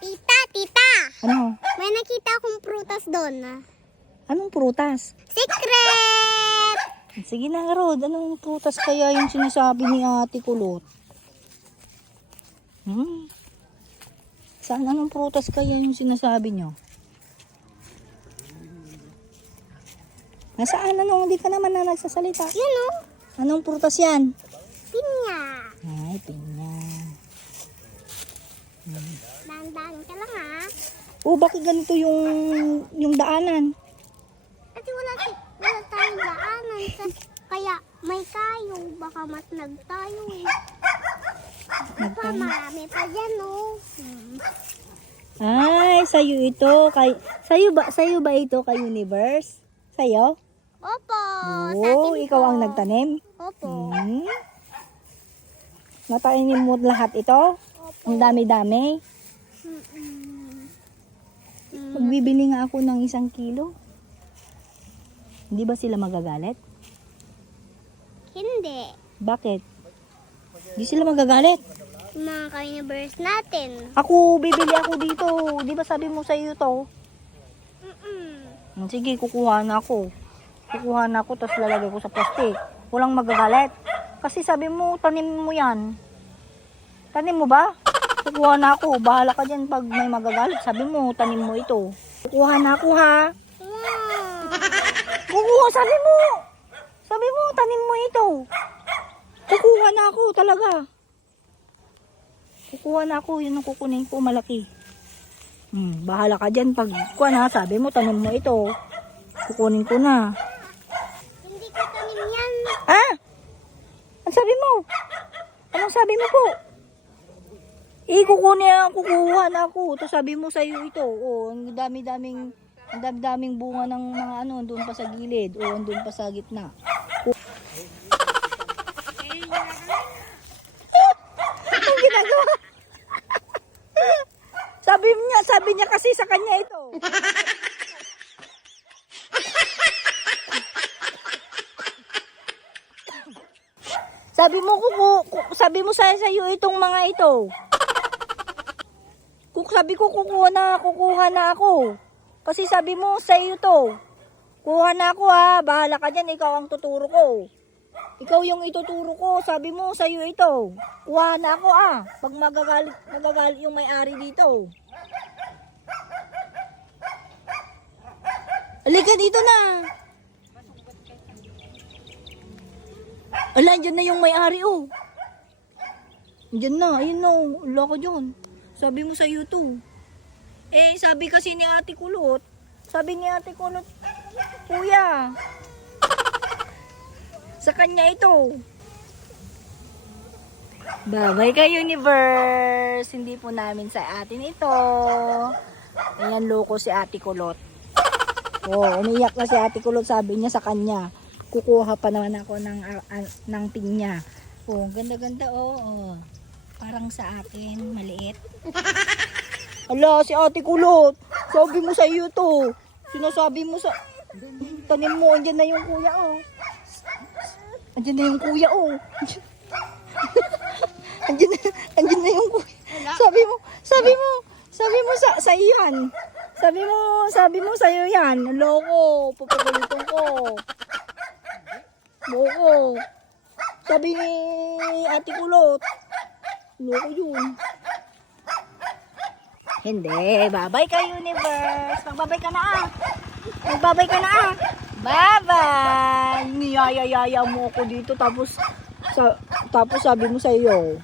Tita! Ano? May nakita akong prutas doon. Anong prutas? Secret! Sige na, Rod. Anong prutas kaya yung sinasabi ni Ate Kulot? Saan? Anong prutas kaya yung sinasabi nyo? Nasaan? Ano? Hindi ka naman na nagsasalita. Yun o. Anong prutas yan? Pinya. Ay, pinya. Dahan-dahan ka lang ha. Oh, bakit ganito yung daanan? Kasi wala tayong daanan. Kaya may kayo. Baka matnag tayo eh. Baka marami pa dyan o. Ay, sa'yo ito. Sa'yo ba ito kay Universe? Sa'yo? Opo. Oo, ikaw ang nagtanim? Opo. Natanim mo lahat ito? Ang dami-dami? Magbibili nga ako ng 1 kilo. Hindi ba sila magagalit? Hindi. Bakit? Hindi sila magagalit. Mga ka-universe natin. Bibili ako dito. Di ba sabi mo sa'yo to? Sige, kukuha na ako. Tapos lalagay ko sa plastic. Walang magagalit. Kasi sabi mo, tanim mo yan. Tanim mo ba? Kukuha na ako. Bahala ka dyan pag may magagalit. Sabi mo, tanim mo ito. Kukuha na ako ha. Kukuha, sabi mo. Sabi mo, tanim mo ito. Kukuha na ako talaga. Kukuha na ako. Yun ang kukunin ko, malaki. Bahala ka dyan pag kuha na. Sabi mo, tanim mo ito. Kukunin ko na. Hindi ko tanim yan. Ah! Ang sabi mo? Anong sabi mo po? Kukuha na ako. Tapos sabi mo sa'yo ito. Oh, ang dami-daming bunga ng mga ano, doon pa sa gilid. O, doon pa sa gitna. Ang ginagawa? Sabi niya kasi sa kanya ito. Sabi mo sa iyo itong mga ito. Sabi ko kukuha na ako. Kasi sabi mo sa iyo to. Kuha na ako ha, bahala ka dyan, ikaw ang tuturo ko. Ikaw yung ituturo ko, sabi mo sa iyo ito. Kuha na ako pag magagalit yung may-ari dito. Halika dito na. Ala, dyan na yung may-ari Dyan na, ayun na. Wala ka dyan. Sabi mo sa iyo to. Sabi kasi ni Ate Kulot. Kuya. Sa kanya ito. Bye-bye ka, Universe. Hindi po namin sa atin ito. Ayan, loko si Ate Kulot. Umiyak na si Ate Kulot. Sabi niya sa kanya. Kukuha pa naman ako ng pinya. Ganda-ganda Parang sa akin, maliit. Ala, si Ate Kulot. Sabi mo sa iyo to. Sinasabi mo sa tanim mo, andyan na yung kuya Andyan na yung kuya andyan na yung kuya. Sabi mo sa iyan. Sabi mo sa iyo yan. Loko, papagalitan ko. Loko. Sabi ni Ate Kulot. Loko yun. Hindi. Bye-bye ka, Universe. Magbabay ka na Bye-bye. Niyaya-yaya mo ako dito. Tapos sabi mo sa iyo.